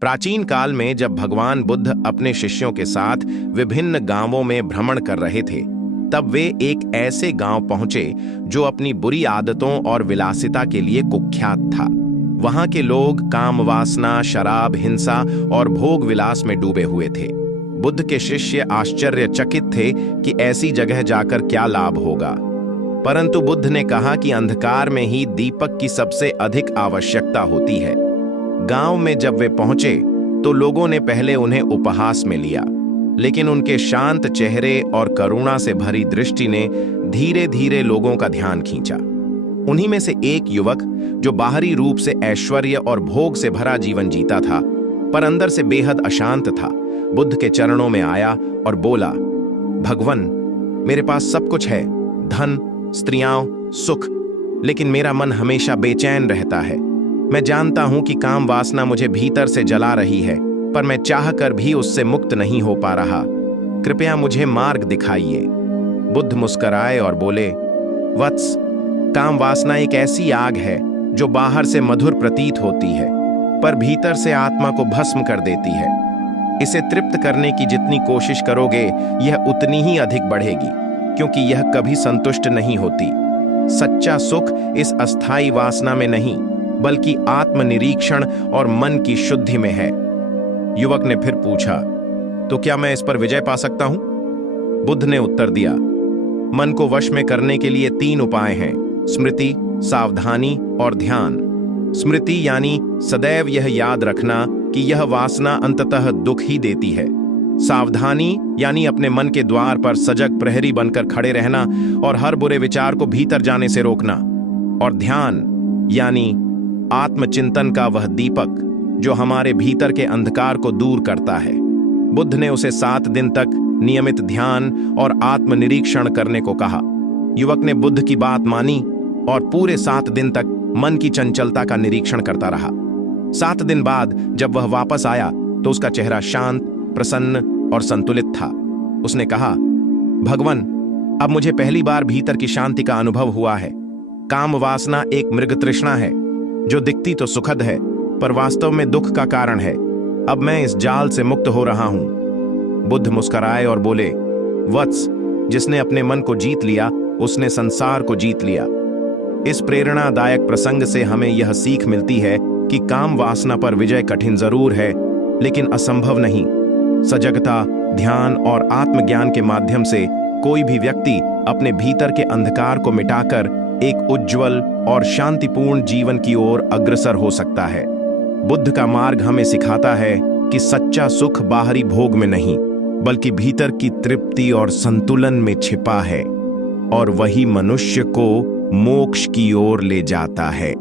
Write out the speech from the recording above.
प्राचीन काल में जब भगवान बुद्ध अपने शिष्यों के साथ विभिन्न गांवों में भ्रमण कर रहे थे, तब वे एक ऐसे गांव पहुंचे जो अपनी बुरी आदतों और विलासिता के लिए कुख्यात था। वहां के लोग काम वासना, शराब, हिंसा और भोग विलास में डूबे हुए थे। बुद्ध के शिष्य आश्चर्यचकित थे कि ऐसी जगह जाकर क्या लाभ होगा, परंतु बुद्ध ने कहा कि अंधकार में ही दीपक की सबसे अधिक आवश्यकता होती है। गांव में जब वे पहुंचे तो लोगों ने पहले उन्हें उपहास में लिया, लेकिन उनके शांत चेहरे और करुणा से भरी दृष्टि ने धीरे धीरे लोगों का ध्यान खींचा। उन्हीं में से एक युवक, जो बाहरी रूप से ऐश्वर्य और भोग से भरा जीवन जीता था पर अंदर से बेहद अशांत था, बुद्ध के चरणों में आया और बोला, भगवन, मेरे पास सब कुछ है, धन, स्त्रियां, सुख, लेकिन मेरा मन हमेशा बेचैन रहता है। मैं जानता हूं कि काम वासना मुझे भीतर से जला रही है, पर मैं चाहकर भी उससे मुक्त नहीं हो पा रहा। कृपया मुझे मार्ग दिखाइए। बुद्ध मुस्कुराए और बोले, वत्स, काम वासना एक ऐसी आग है जो बाहर से मधुर प्रतीत होती है पर भीतर से आत्मा को भस्म कर देती है। इसे तृप्त करने की जितनी कोशिश करोगे, यह उतनी ही अधिक बढ़ेगी, क्योंकि यह कभी संतुष्ट नहीं होती। सच्चा सुख इस अस्थायी वासना में नहीं, बल्कि आत्मनिरीक्षण और मन की शुद्धि में है। युवक ने फिर पूछा, तो क्या मैं इस पर विजय पा सकता हूं? बुद्ध ने उत्तर दिया, मन को वश में करने के लिए 3 उपाय हैं: स्मृति, सावधानी और ध्यान। स्मृति यानी सदैव यह याद रखना कि यह वासना अंततः दुख ही देती है। सावधानी यानी अपने मन के द्वार पर सजग प्रहरी बनकर खड़े रहना और हर बुरे विचार को भीतर जाने से रोकना। और ध्यान यानी आत्मचिंतन का वह दीपक जो हमारे भीतर के अंधकार को दूर करता है। बुद्ध ने उसे 7 दिन तक नियमित ध्यान और आत्मनिरीक्षण करने को कहा। युवक ने बुद्ध की बात मानी और पूरे 7 दिन तक मन की चंचलता का निरीक्षण करता रहा। 7 दिन बाद जब वह वापस आया तो उसका चेहरा शांत, प्रसन्न और संतुलित था। उसने कहा, भगवन, अब मुझे पहली बार भीतर की शांति का अनुभव हुआ है। काम वासना एक मृग तृष्णा है जो दिखती तो सुखद है पर वास्तव में दुख का कारण है। अब मैं इस जाल से मुक्त हो रहा हूं। बुद्ध मुस्कुराए और बोले, वत्स, जिसने अपने मन को जीत लिया उसने संसार को जीत लिया। इस प्रेरणादायक प्रसंग से हमें यह सीख मिलती है कि काम वासना पर विजय कठिन जरूर है, लेकिन असंभव नहीं। सजगता, ध्यान और आत्मज्ञान के माध्यम से कोई भी व्यक्ति अपने भीतर के अंधकार को मिटाकर एक उज्जवल और शांतिपूर्ण जीवन की ओर अग्रसर हो सकता है। बुद्ध का मार्ग हमें सिखाता है कि सच्चा सुख बाहरी भोग में नहीं, बल्कि भीतर की तृप्ति और संतुलन में छिपा है, और वही मनुष्य को मोक्ष की ओर ले जाता है।